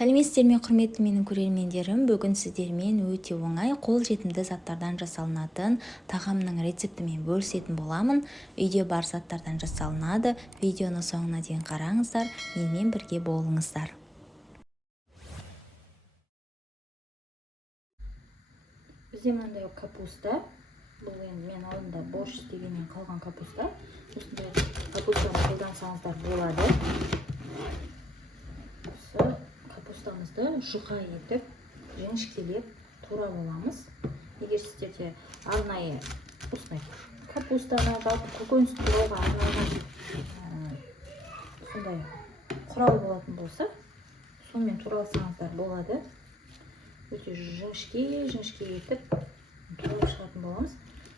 Сәлеметсіздер ме, құрметті менің көрермендерім. Бүгін сіздермен өте оңай, қолжетімді заттардан жасалынатын тағамның рецептімен бөлісетін боламын. Үйде бар заттардан жасалынады. Видеоны соңына дейін қараңыздар, менімен бірге болыңыздар. Бізде мынандай капуста. Бұл енді мен алдында борщ істегеннен қалған капуста. Осындай капустаны қолдансаңыздар болады. Осы капустамызды жұқа етіп, жіңішкелеп турап аламыз. Егер сіздерде арнайы осындай капустаны көкөніс турауға арналған сондай құрал болатын болса, сонымен туралсаңыздар болады. Өте жіңішке етіп турап шығатын боламыз.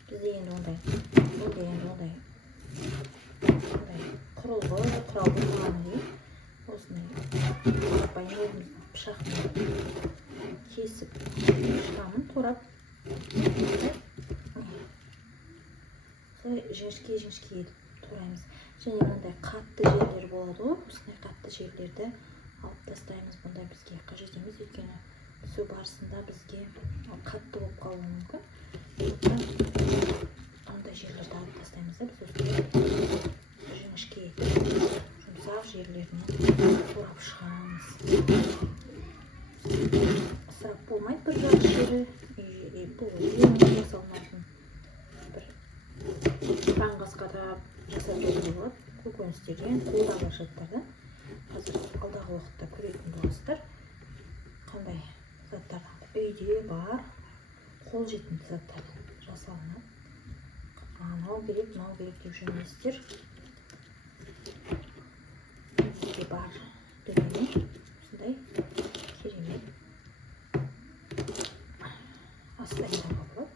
Бізде енді ондай құрал болмағаны дейін осындай қарапайым өзіміздің пышақпен кесіп шығамын, турап. Солай жіңішке етіп тураймыз. Және мынандай қатты жерлер болады ғой, осындай қатты жерлерді алып тастаймыз. Бұнда бізге қажет емес, өйткені пісу барысында бізге қатты болып қалуы мүмкін. Ондай жерлерді алып тастаймыз да, біз осындай жіңішке етіп жұмсақ жерлерінен турап шығамыз. Ысырап болмайды бір жақ жері. Бұл ең жасалынатын бір таңғасқада жасалуға болады. Көкөністерден, қолдағы заттардан. Қазір алдағы уақытта көретін боласыздар. Қандай заттар үйде бар, қолжетімді заттар жасалынады. Мынау керек деп жүрмеңіздер. Үйде бар дүние осындай керемет ас дайындауға болады.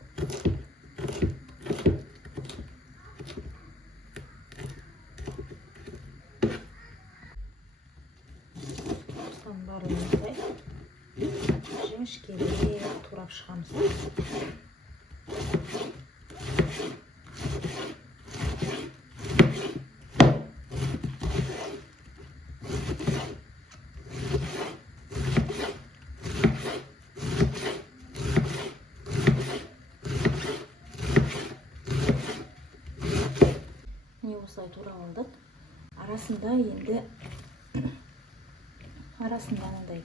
Осыдан барлығындай жіңішкелеп турап шығамыз. Міне осылай турап алдық. Арасында мынандай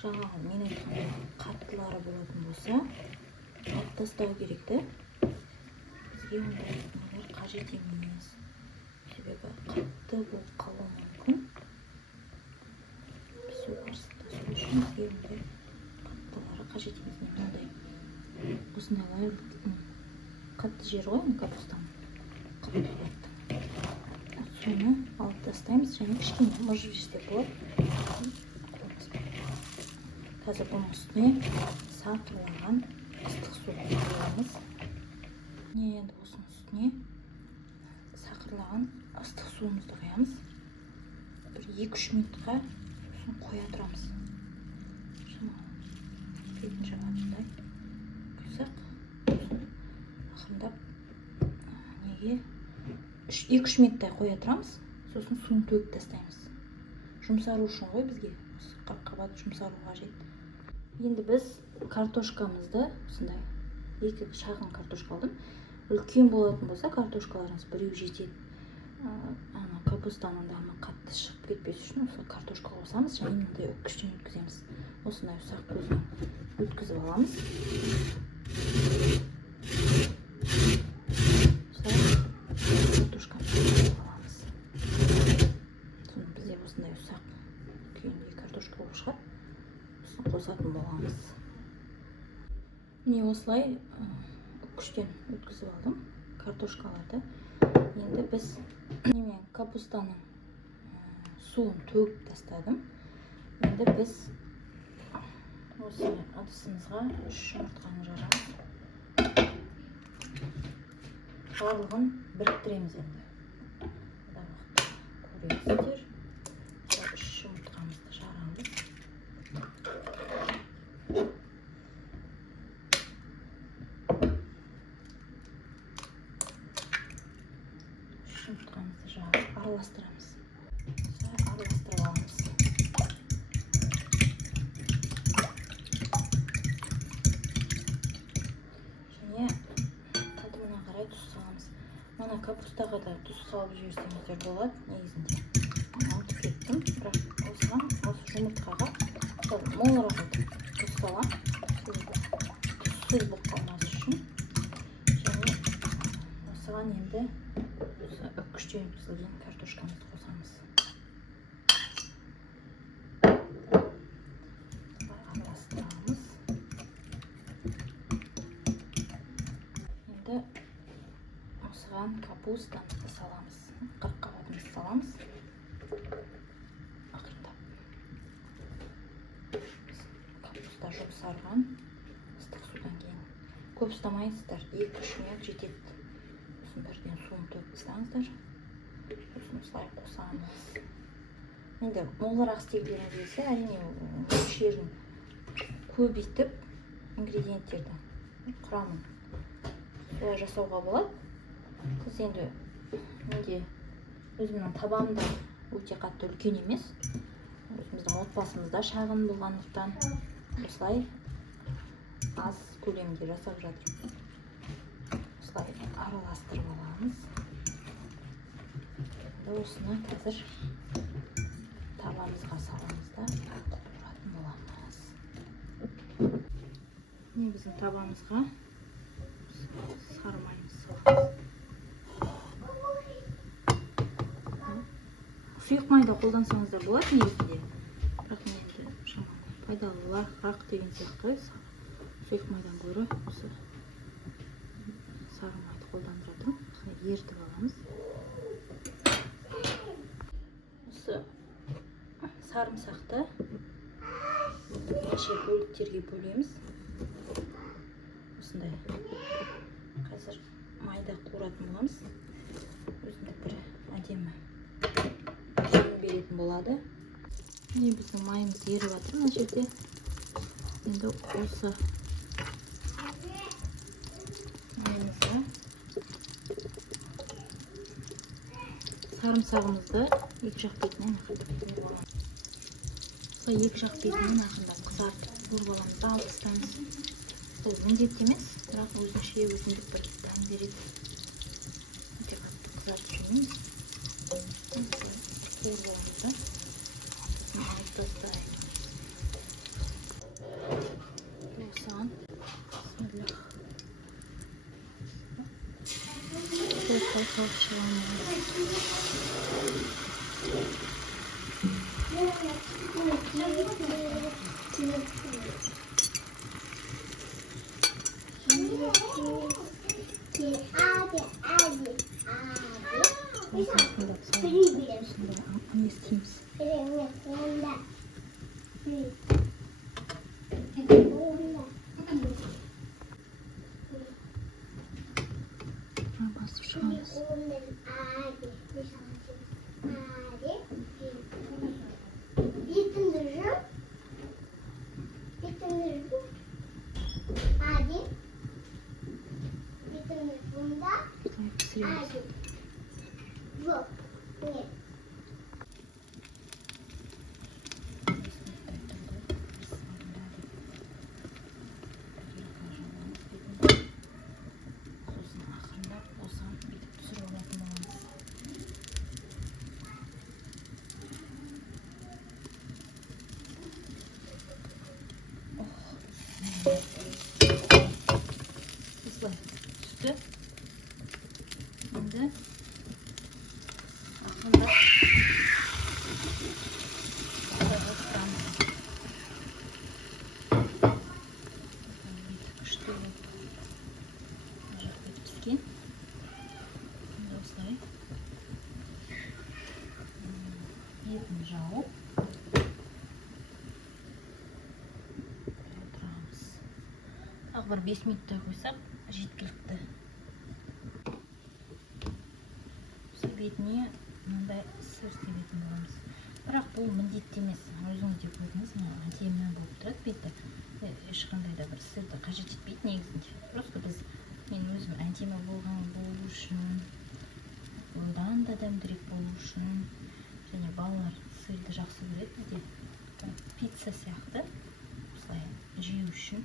жаңағы мен айтқан қаттылары болатын болса, алып тастау керек. Бізге ондай қажет емес. Себебі қатты болып қалуы мүмкін. Пісу барысында сол үшін бізге ондай қаттылары қажет емес. Мынандай осындайлар қатты жер ғой, капустаның қатты болады. Соны алып тастаймыз, және кішкене мыжып жесе болады. Қазір бұның үстіне сақырлаған ыстық су құямыз. Енді осының үстіне сақырлаған ыстық суымызды құямыз. Бір 2-3 минутқа сосын қоя тұрамыз. Бетін жағатындай құйсақ, ақырындап 2-3 минуттай қоя тұрамыз, сосын суын төгіп тастаймыз. Жұмсару үшін ғой бізге, қап-қабат жұмсару қажет. Енді біз картошкамызды осындай 2 шағын картошка алдым. Үлкен болатын болса, картошкаларыңыз біреу жетеді. Капустаның дәмі қатты шығып кетпес үшін осы картошка қосамыз, және мынандай үккіштен өткіземіз. Осындай ұсақ көзбен өткізіп аламыз. Бізде осындай ұсақ күйінде картошка болып шығады. Сосын қосатын боламыз. Міне осылай үккіштен өткізіп алдым картошкаларды. Енді біз капустаның суын төгіп тастадым. Енді біз осы ыдысымызға 3 жұмыртқаны жарамыз. Барлығын біріктіреміз енді. Көресіздер. 3 жұмыртқамызды жарамыз. Жұмыртқамызды жарып араластырамыз. Араластырып аламыз. ана капустаға да тұз салып жіберсеңіздер болады негізінде. Ұмытып кеттім, бірақ осыған, осы жұмыртқаға молырақ етіп тұз салам, тұзсыз болып қалмас үшін. Және осыған енді үккіштен өткізілген картошкамызды қосамыз. Араластырамыз. Енді осыған капустамызды саламыз. Қырыққабатымызды саламыз. Ақырындап. Капуста жұмсарған ыстық судан кейін. Көп ұстамайсыздар, 2-3 минут жетеді. Сосын бірден суын төгіп тастаңыздар. Сосын осылай қосамыз. Енді молырақ істегілеріңіз келсе, әрине мөлшерін көбейтіп ингредиенттерді, құрамын солай жасауға болады. Сіз енді менде өзімнің табам да өте қатты үлкен емес. Өзіміздің отбасымызда шағын болғандықтан осылай аз көлемде жасап жатырмын. Осылай араластырып аламыз. Осыны қазір табамызға саламыз да қуыратын боламыз. Біздің табамызға сары майымызды саламыз. Сұйық майда қолдансаңыздар болады негізінде. Бірақ мен енді шамамен пайдалырақ деген сияқты сұйық майдан гөрі осы сары майды қолданып жатырмын. Осылай ертіп аламыз. Осы сарымсақты неше бөліктерге бөлеміз. Осындай қазір майда қуыратын боламыз. Өзіндік бір әдемі беретін болады. Біздің майымыз еріп жатыр мына жерде. Енді осы майымызды сарымсағымызды екі жақ бетінен ақырындап қуырып аламыз. Осылай екі жақ бетінен ақырындап қызартып қуырып аламыз да алып тастаймыз. Бұл міндетті емес, бірақ өзінше өзіндік бір дәм береді. Өте қатты қызартып жүрмейміз. Қуырып аламыз да алып тастаймыз. Осыған салқалық шығамыз. Basıp çıkarız. Осылай түсті. Енді ақырындап күшті піскен. Осылай бетін жауып отырамыз. Тағы бір 5 минуттай қойсақ жеткілікті. Бетіне мынандай сыр себетін боламыз. Бірақ бұл міндетті емес. Өзіңіз де көрдіңіз, әдемі болып тұрады беті. Ешқандай да бір сырды қажет етпейді негізінде. Просто мен өзім әдемі болған болу үшін, одан да дәмдірек болу үшін, және балалар сырды жақсы көреді бізде. Пицца сияқты осылай жеу үшін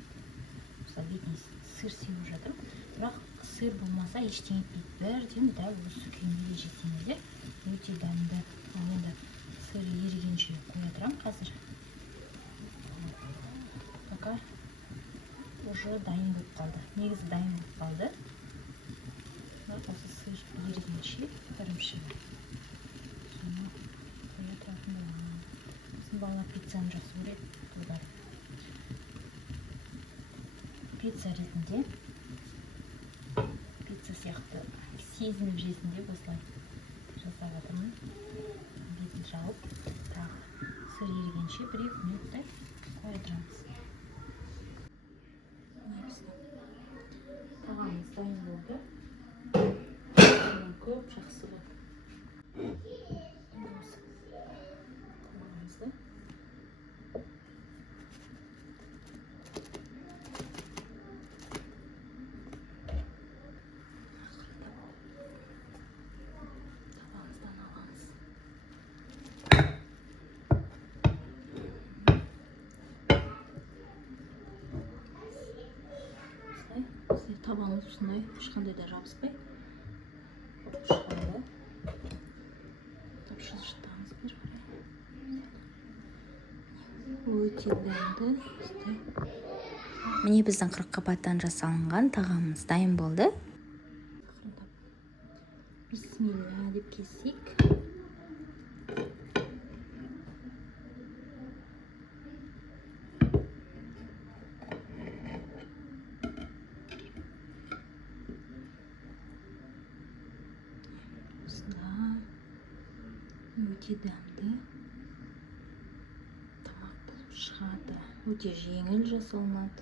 осылай бетіне сыр сеуіп жатырмын. бірақ сыр болмаса ештеңе етпейді. Бірден дәл осы күйінде жесеңіздер өте дәмді. Ал енді сыр ерігенше қоя тұрамын қазір. Пока уже дайын болып қалды. Негізі дайын болып қалды. Осы сыр ерігенше ірімшігі. Соны қоя тұратын боламын. Біздің балалар пиццаны жақсы көреді. Пицца ретінде, пицца сияқты сезініп жесін деп осылай жасап жатырмын. Бетін жауып, тағы сыр ерігенше 1-2 минуттай қоя тұрамыз. Тағамыз дайын болды. Көп жақсы болды. Тағамызды табанымыз осындай ешқандай да жабыспай шығады. Жылжытамыз бір қарай. Өте дәмді. Міне біздің қырыққабаттан жасалынған тағамымыз дайын болды. Бисмилла деп кесейік. Өте дәмді тамақ болып шығады. Өте жеңіл жасалынады.